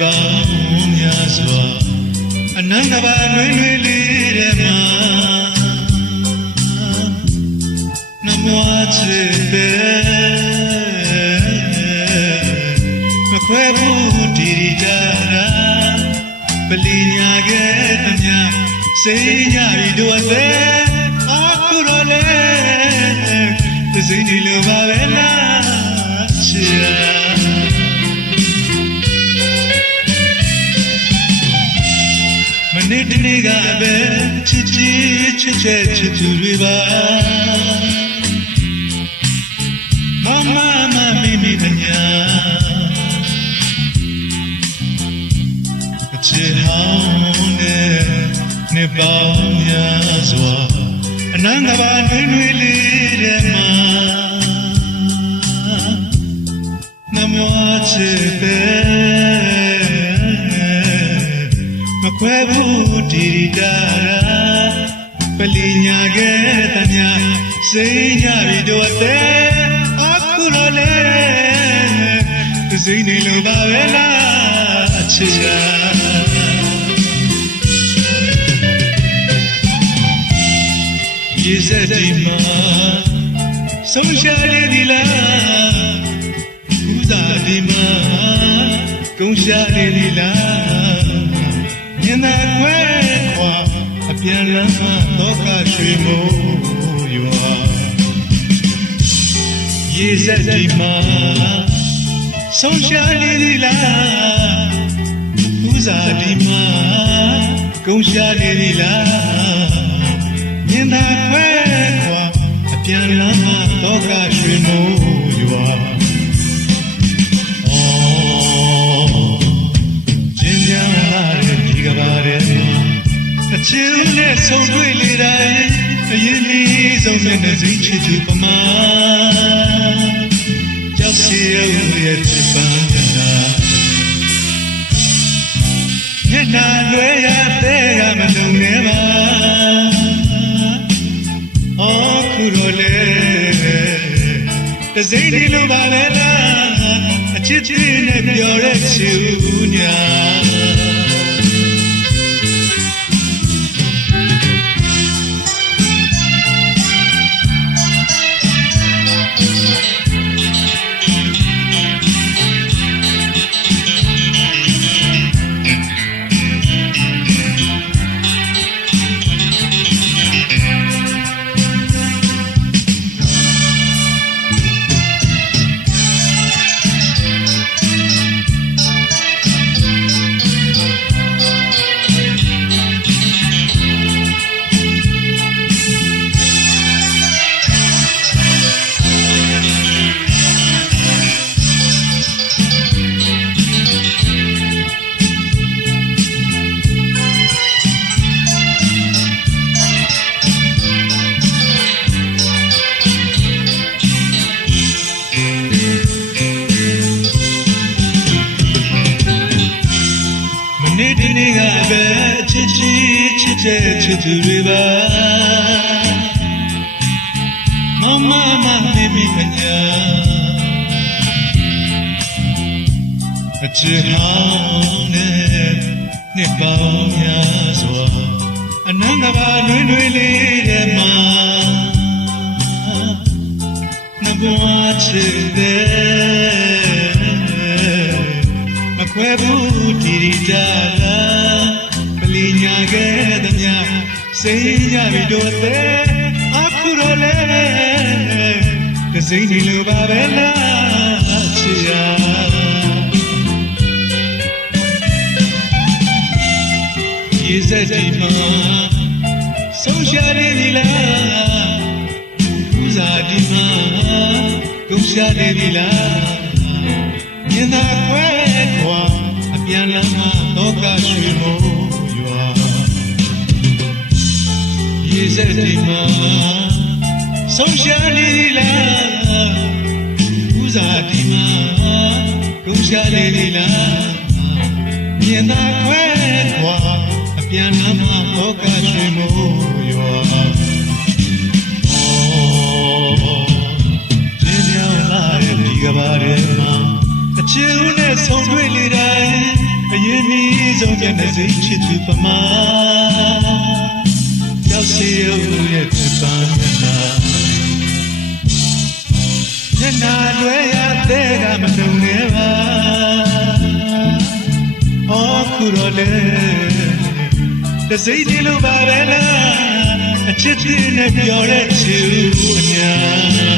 နေပေါင်းများစွာအနန္တဘာနွေနွေလေးတဲ့မှာနမောချစ်ပဲမခွဲဘူးဒီရီကြတာပလီညာခဲ့သမျှစိတ်ညရီတို့အသေးအခုတော့လေသစိတ်ဒီလိုပါပဲ မနေ့တနေ့ကပဲချစ်ချစ်ချစ်ချစ်ချစ်သူတွေပါမမမမိမိမညာအချစ်ဟောင်းနဲ့နေပေါင်းများစွာအနန္တဘာနွေနွေလေး ပလီညာခဲ့သမျှစိတ်ညရီတို့အသေးအခုတော့လေစိတ်နေလိုပါပဲလားအချစ်ရာရေစက်ဒီမှာဆုံးရှာလေးဒီလားဦးသာဒီမှာကုန်းရှာလေးဒီလားမြင်သာခွဲခွာအ ပြန်လမ်းတော့ကရွှေမိုးရွာရေစက်ဒီမှာဆုံးရှာလေးဒီလားဦးသာဒီမှာကုန်းရှာလေးဒီလားမြင်သာခွဲခွာအပြန်လမ်းတော့ကရွှေမိုး လေးဆုံးတဲ့နှစိတ်ချစ်သူပမာကြောက်စီရုံရဲ့ချစ်ပန်းကနာညနာလွယ်ရတဲ့ကမလုံးနေပါအော်ခုတော့လေတစိမ့်ဒီလိုပါပဲလားအချစ်ချင်းနဲ့ပြောတဲ့ချူညာ ချစ်တဲ့ချစ်သူတွေပါမမမမိမိမညာအချစ်ဟောင်းနဲ့နှစ်ပေါင်းများစွာအနန္တဘာနွေနွေလေးတဲ့မှာနဘဝချစ်တဲ့မခွဲဘူးဒီရီတာ စိတ်ရပြီတို့တဲ့အခုတော့လေကစိမ့်နေလိုပါပဲလားချစ်ရာရေစက်ဒီမှာဆုံးရှာနေပြီလားဦးစားဒီမှာကုန်ရှာနေပြီလားမြင်သာခွဲခွာအပြန်လမ်းမှာတော့ကရွှေမိုး ရွာရေစက်ဒီမှာဆုံးရှာနေလားဦးစားဒီမှာကုန်ရှာလေးလေးလားမြင်သာခွဲခွာအပြန်နာမှာဘောကရွှေမိုးရွာအော်ကျင်းရောက်လာတဲ့ဒီကဘာထဲမှာအချစ်ဦးနဲ့ဆုံတွေ့လေတိုင်းအရင်မီဆုံးမျက်နှာစိတ်ချစ်သူပမာ ခုတော့လဲတစိမ့်ဒီလိုပါပဲလားအချစ်တင်နဲ့ပြောတဲ့ချူညာ